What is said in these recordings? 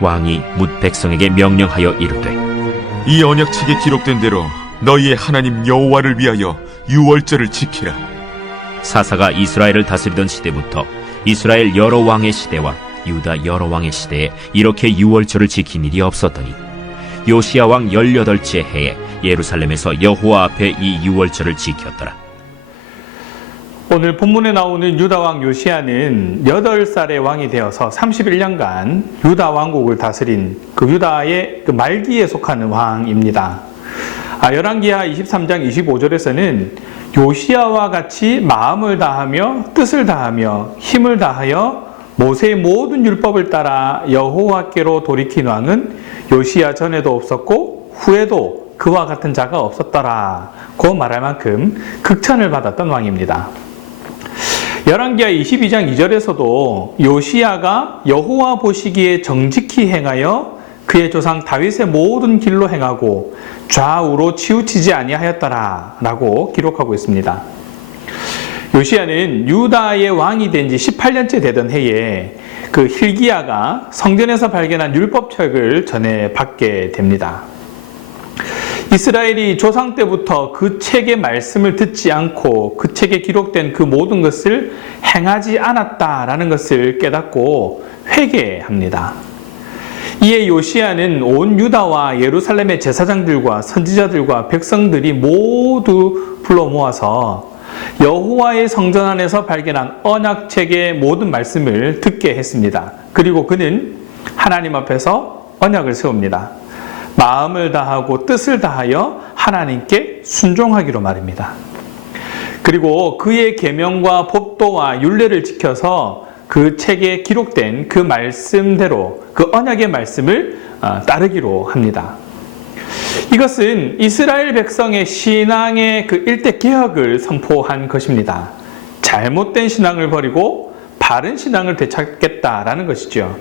왕이 뭇 백성에게 명령하여 이르되 이 언약책에 기록된 대로 너희의 하나님 여호와를 위하여 유월절을 지키라. 사사가 이스라엘을 다스리던 시대부터 이스라엘 여러 왕의 시대와 유다 여러 왕의 시대에 이렇게 유월절을 지킨 일이 없었더니 요시야 왕 18째 해에 예루살렘에서 여호와 앞에 이 유월절을 지켰더라. 오늘 본문에 나오는 유다 왕 요시야는 8살의 왕이 되어서 31년간 유다 왕국을 다스린 그 유다의 그 말기에 속하는 왕입니다. 열왕기하 23장 25절에서는 요시야와 같이 마음을 다하며 뜻을 다하며 힘을 다하여 모세의 모든 율법을 따라 여호와께로 돌이킨 왕은 요시야 전에도 없었고 후에도 그와 같은 자가 없었더라고 말할 만큼 극찬을 받았던 왕입니다. 열왕기하 22장 2절에서도 요시야가 여호와 보시기에 정직히 행하여 그의 조상 다윗의 모든 길로 행하고 좌우로 치우치지 아니하였더라 라고 기록하고 있습니다. 요시야는 유다의 왕이 된 지 18년째 되던 해에 그 hil기야가 성전에서 발견한 율법책을 전해 받게 됩니다. 이스라엘이 조상 때부터 그 책의 말씀을 듣지 않고 그 책에 기록된 그 모든 것을 행하지 않았다라는 것을 깨닫고 회개합니다. 이에 요시야는 온 유다와 예루살렘의 제사장들과 선지자들과 백성들이 모두 불러 모아서 여호와의 성전 안에서 발견한 언약책의 모든 말씀을 듣게 했습니다. 그리고 그는 하나님 앞에서 언약을 세웁니다. 마음을 다하고 뜻을 다하여 하나님께 순종하기로 말입니다. 그리고 그의 계명과 법도와 율례를 지켜서 그 책에 기록된 그 말씀대로 그 언약의 말씀을 따르기로 합니다. 이것은 이스라엘 백성의 신앙의 그 일대 개혁을 선포한 것입니다. 잘못된 신앙을 버리고 바른 신앙을 되찾겠다라는 것이죠.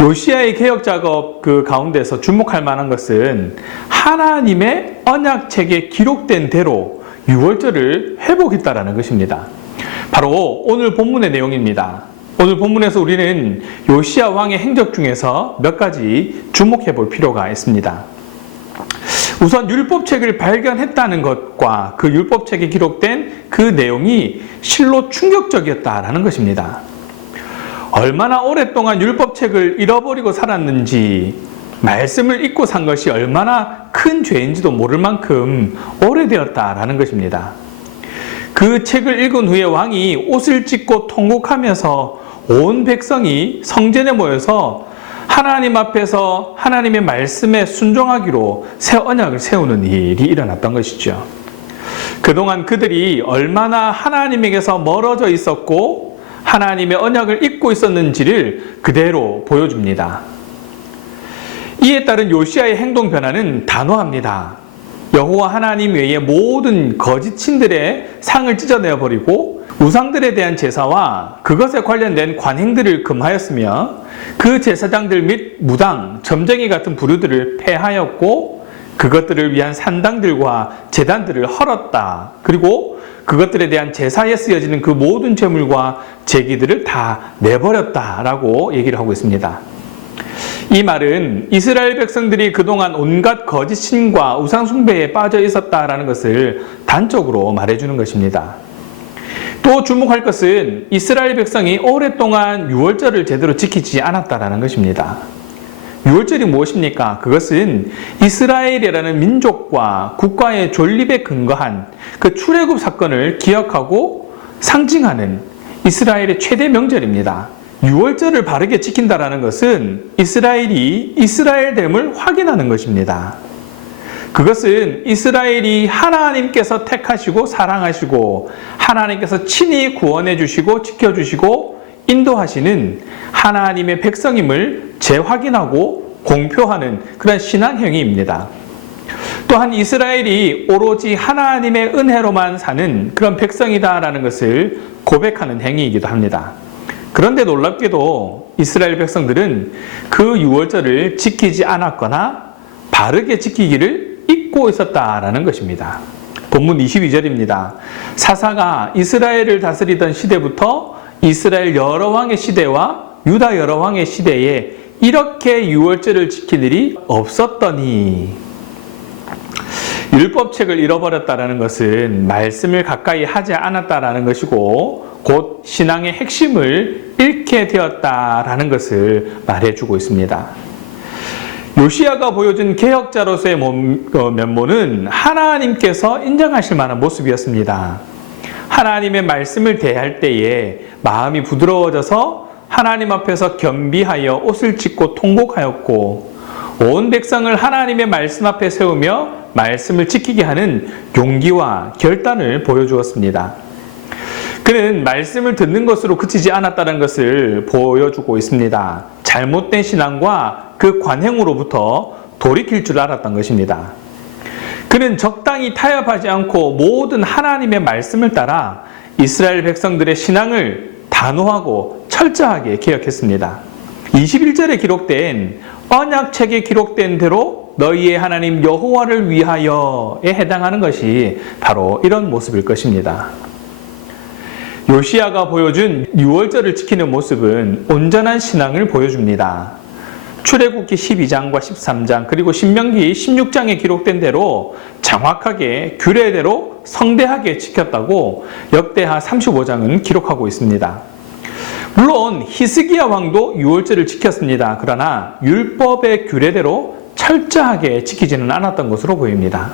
요시야의 개혁 작업 그 가운데서 주목할 만한 것은 하나님의 언약책에 기록된 대로 유월절을 회복했다라는 것입니다. 바로 오늘 본문의 내용입니다. 오늘 본문에서 우리는 요시야 왕의 행적 중에서 몇 가지 주목해 볼 필요가 있습니다. 우선 율법책을 발견했다는 것과 그 율법책에 기록된 그 내용이 실로 충격적이었다라는 것입니다. 얼마나 오랫동안 율법책을 잃어버리고 살았는지, 말씀을 잊고 산 것이 얼마나 큰 죄인지도 모를 만큼 오래되었다라는 것입니다. 그 책을 읽은 후에 왕이 옷을 찢고 통곡하면서 온 백성이 성전에 모여서 하나님 앞에서 하나님의 말씀에 순종하기로 새 언약을 세우는 일이 일어났던 것이죠. 그동안 그들이 얼마나 하나님에게서 멀어져 있었고 하나님의 언약을 잊고 있었는지를 그대로 보여줍니다. 이에 따른 요시야의 행동 변화는 단호합니다. 여호와 하나님 외에 모든 거짓 신들의 상을 찢어내어 버리고 우상들에 대한 제사와 그것에 관련된 관행들을 금하였으며 그 제사장들 및 무당, 점쟁이 같은 부류들을 폐하였고 그것들을 위한 산당들과 제단들을 헐었다. 그리고 그것들에 대한 제사에 쓰여지는 그 모든 제물과 제기들을 다 내버렸다라고 얘기를 하고 있습니다. 이 말은 이스라엘 백성들이 그동안 온갖 거짓 신과 우상 숭배에 빠져 있었다라는 것을 단적으로 말해주는 것입니다. 또 주목할 것은 이스라엘 백성이 오랫동안 유월절을 제대로 지키지 않았다라는 것입니다. 유월절이 무엇입니까? 그것은 이스라엘이라는 민족과 국가의 존립에 근거한 그 출애굽 사건을 기억하고 상징하는 이스라엘의 최대 명절입니다. 유월절을 바르게 지킨다라는 것은 이스라엘이 이스라엘됨을 확인하는 것입니다. 그것은 이스라엘이 하나님께서 택하시고 사랑하시고 하나님께서 친히 구원해 주시고 지켜주시고 인도하시는 하나님의 백성임을 재확인하고 공표하는 그런 신앙행위입니다. 또한 이스라엘이 오로지 하나님의 은혜로만 사는 그런 백성이다라는 것을 고백하는 행위이기도 합니다. 그런데 놀랍게도 이스라엘 백성들은 그 유월절을 지키지 않았거나 바르게 지키기를 잊고 있었다라는 것입니다. 본문 22절입니다. 사사가 이스라엘을 다스리던 시대부터 이스라엘 여러 왕의 시대와 유다 여러 왕의 시대에 이렇게 유월절을 지킬 일이 없었더니. 율법책을 잃어버렸다라는 것은 말씀을 가까이 하지 않았다라는 것이고 곧 신앙의 핵심을 잃게 되었다라는 것을 말해주고 있습니다. 요시야가 보여준 개혁자로서의 면모는 하나님께서 인정하실 만한 모습이었습니다. 하나님의 말씀을 대할 때에 마음이 부드러워져서 하나님 앞에서 겸비하여 옷을 찢고 통곡하였고 온 백성을 하나님의 말씀 앞에 세우며 말씀을 지키게 하는 용기와 결단을 보여주었습니다. 그는 말씀을 듣는 것으로 그치지 않았다는 것을 보여주고 있습니다. 잘못된 신앙과 그 관행으로부터 돌이킬 줄 알았던 것입니다. 그는 적당히 타협하지 않고 모든 하나님의 말씀을 따라 이스라엘 백성들의 신앙을 단호하고 철저하게 개혁했습니다. 21절에 기록된 언약책에 기록된 대로 너희의 하나님 여호와를 위하여에 해당하는 것이 바로 이런 모습일 것입니다. 요시야가 보여준 유월절을 지키는 모습은 온전한 신앙을 보여줍니다. 출애굽기 12장과 13장 그리고 신명기 16장에 기록된 대로 정확하게 규례대로 성대하게 지켰다고 역대하 35장은 기록하고 있습니다. 물론 히스기야 왕도 유월절을 지켰습니다. 그러나 율법의 규례대로 철저하게 지키지는 않았던 것으로 보입니다.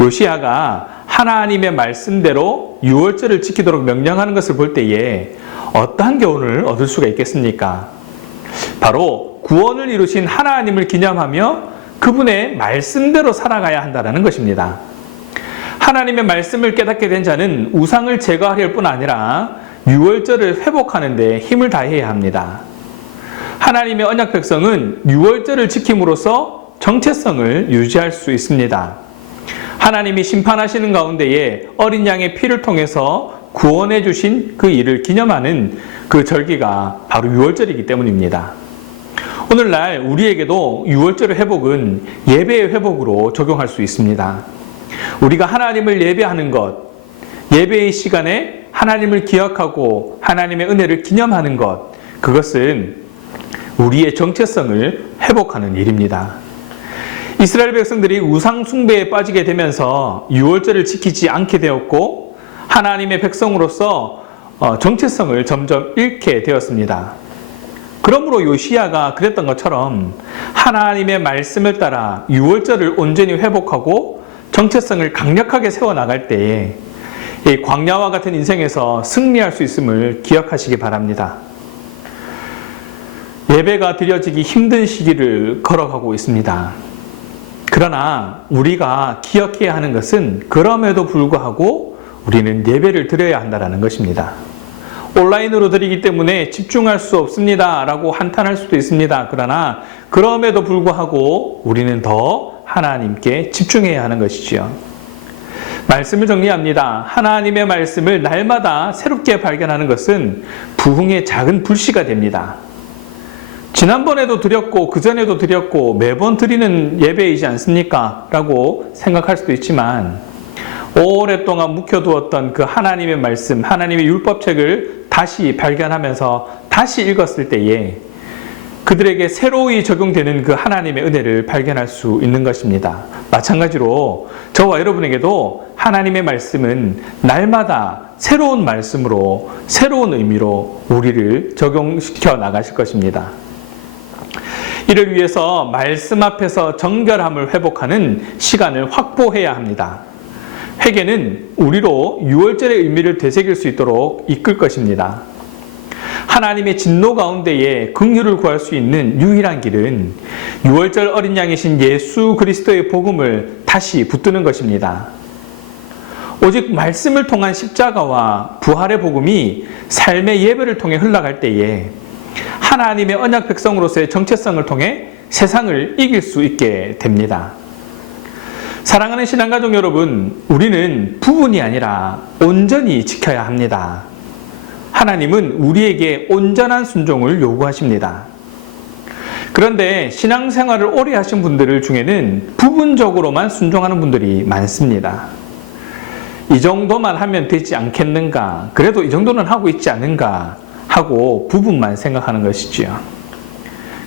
요시야가 하나님의 말씀대로 유월절을 지키도록 명령하는 것을 볼 때에 어떠한 교훈을 얻을 수가 있겠습니까? 바로 구원을 이루신 하나님을 기념하며 그분의 말씀대로 살아가야 한다는 것입니다. 하나님의 말씀을 깨닫게 된 자는 우상을 제거하려 할 뿐 아니라 유월절을 회복하는 데 힘을 다해야 합니다. 하나님의 언약 백성은 유월절을 지킴으로써 정체성을 유지할 수 있습니다. 하나님이 심판하시는 가운데에 어린 양의 피를 통해서 구원해 주신 그 일을 기념하는 그 절기가 바로 유월절이기 때문입니다. 오늘날 우리에게도 유월절의 회복은 예배의 회복으로 적용할 수 있습니다. 우리가 하나님을 예배하는 것, 예배의 시간에 하나님을 기억하고 하나님의 은혜를 기념하는 것, 그것은 우리의 정체성을 회복하는 일입니다. 이스라엘 백성들이 우상 숭배에 빠지게 되면서 유월절을 지키지 않게 되었고 하나님의 백성으로서 정체성을 점점 잃게 되었습니다. 그러므로 요시야가 그랬던 것처럼 하나님의 말씀을 따라 유월절을 온전히 회복하고 정체성을 강력하게 세워나갈 때에 이 광야와 같은 인생에서 승리할 수 있음을 기억하시기 바랍니다. 예배가 드려지기 힘든 시기를 걸어가고 있습니다. 그러나 우리가 기억해야 하는 것은 그럼에도 불구하고 우리는 예배를 드려야 한다는 것입니다. 온라인으로 드리기 때문에 집중할 수 없습니다 라고 한탄할 수도 있습니다. 그러나 그럼에도 불구하고 우리는 더 하나님께 집중해야 하는 것이지요. 말씀을 정리합니다. 하나님의 말씀을 날마다 새롭게 발견하는 것은 부흥의 작은 불씨가 됩니다. 지난번에도 드렸고 그전에도 드렸고 매번 드리는 예배이지 않습니까? 라고 생각할 수도 있지만 오랫동안 묵혀두었던 그 하나님의 말씀, 하나님의 율법책을 다시 발견하면서 다시 읽었을 때에 그들에게 새로이 적용되는 그 하나님의 은혜를 발견할 수 있는 것입니다. 마찬가지로 저와 여러분에게도 하나님의 말씀은 날마다 새로운 말씀으로 새로운 의미로 우리를 적용시켜 나가실 것입니다. 이를 위해서 말씀 앞에서 정결함을 회복하는 시간을 확보해야 합니다. 회개는 우리로 유월절의 의미를 되새길 수 있도록 이끌 것입니다. 하나님의 진노 가운데에 긍휼을 구할 수 있는 유일한 길은 유월절 어린 양이신 예수 그리스도의 복음을 다시 붙드는 것입니다. 오직 말씀을 통한 십자가와 부활의 복음이 삶의 예배를 통해 흘러갈 때에 하나님의 언약 백성으로서의 정체성을 통해 세상을 이길 수 있게 됩니다. 사랑하는 신앙가족 여러분, 우리는 부분이 아니라 온전히 지켜야 합니다. 하나님은 우리에게 온전한 순종을 요구하십니다. 그런데 신앙생활을 오래 하신 분들 중에는 부분적으로만 순종하는 분들이 많습니다. 이 정도만 하면 되지 않겠는가? 그래도 이 정도는 하고 있지 않은가? 하고 부분만 생각하는 것이지요.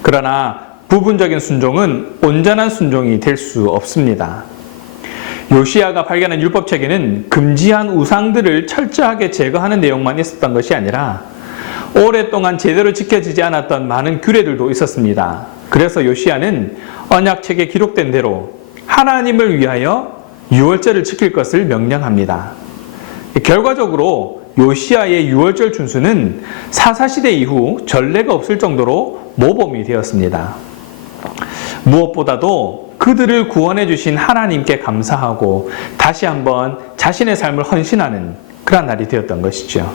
그러나 부분적인 순종은 온전한 순종이 될 수 없습니다. 요시야가 발견한 율법책에는 금지한 우상들을 철저하게 제거하는 내용만 있었던 것이 아니라 오랫동안 제대로 지켜지지 않았던 많은 규례들도 있었습니다. 그래서 요시야는 언약책에 기록된 대로 하나님을 위하여 유월절을 지킬 것을 명령합니다. 결과적으로 요시야의 유월절 준수는 사사시대 이후 전례가 없을 정도로 모범이 되었습니다. 무엇보다도 그들을 구원해 주신 하나님께 감사하고 다시 한번 자신의 삶을 헌신하는 그런 날이 되었던 것이죠.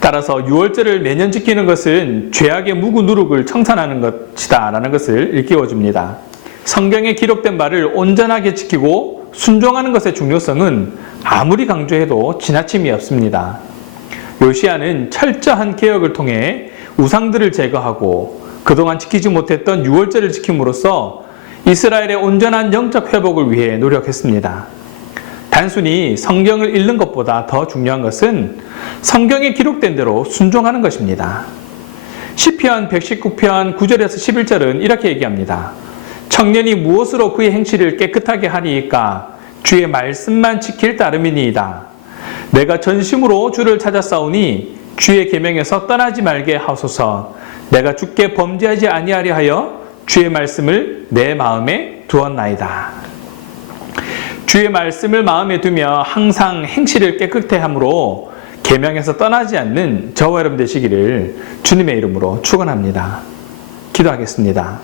따라서 유월절을 매년 지키는 것은 죄악의 무구누룩을 청산하는 것이다 라는 것을 일깨워줍니다. 성경에 기록된 바를 온전하게 지키고 순종하는 것의 중요성은 아무리 강조해도 지나침이 없습니다. 요시야는 철저한 개혁을 통해 우상들을 제거하고 그동안 지키지 못했던 유월절을 지킴으로써 이스라엘의 온전한 영적 회복을 위해 노력했습니다. 단순히 성경을 읽는 것보다 더 중요한 것은 성경에 기록된 대로 순종하는 것입니다. 시편 119편 9절에서 11절은 이렇게 얘기합니다. 청년이 무엇으로 그의 행실을 깨끗하게 하리이까? 주의 말씀만 지킬 따름이니이다. 내가 전심으로 주를 찾았사오니 주의 계명에서 떠나지 말게 하소서. 내가 주께 범죄하지 아니하려 하여 주의 말씀을 내 마음에 두었나이다. 주의 말씀을 마음에 두며 항상 행실을 깨끗해 함으로 계명에서 떠나지 않는 저와 여러분 되시기를 주님의 이름으로 축원합니다. 기도하겠습니다.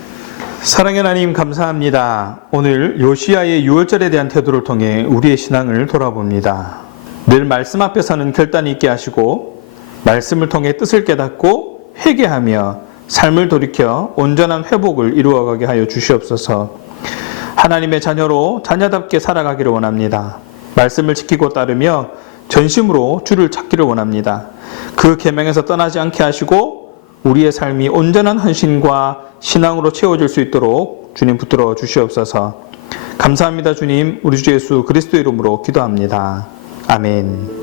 사랑의 하나님 감사합니다. 오늘 요시야의 유월절에 대한 태도를 통해 우리의 신앙을 돌아봅니다. 늘 말씀 앞에 서는 결단이 있게 하시고 말씀을 통해 뜻을 깨닫고 회개하며 삶을 돌이켜 온전한 회복을 이루어가게 하여 주시옵소서. 하나님의 자녀로 자녀답게 살아가기를 원합니다. 말씀을 지키고 따르며 전심으로 주를 찾기를 원합니다. 그 계명에서 떠나지 않게 하시고 우리의 삶이 온전한 헌신과 신앙으로 채워질 수 있도록 주님 붙들어 주시옵소서. 감사합니다. 주님, 우리 주 예수 그리스도 이름으로 기도합니다. 아멘.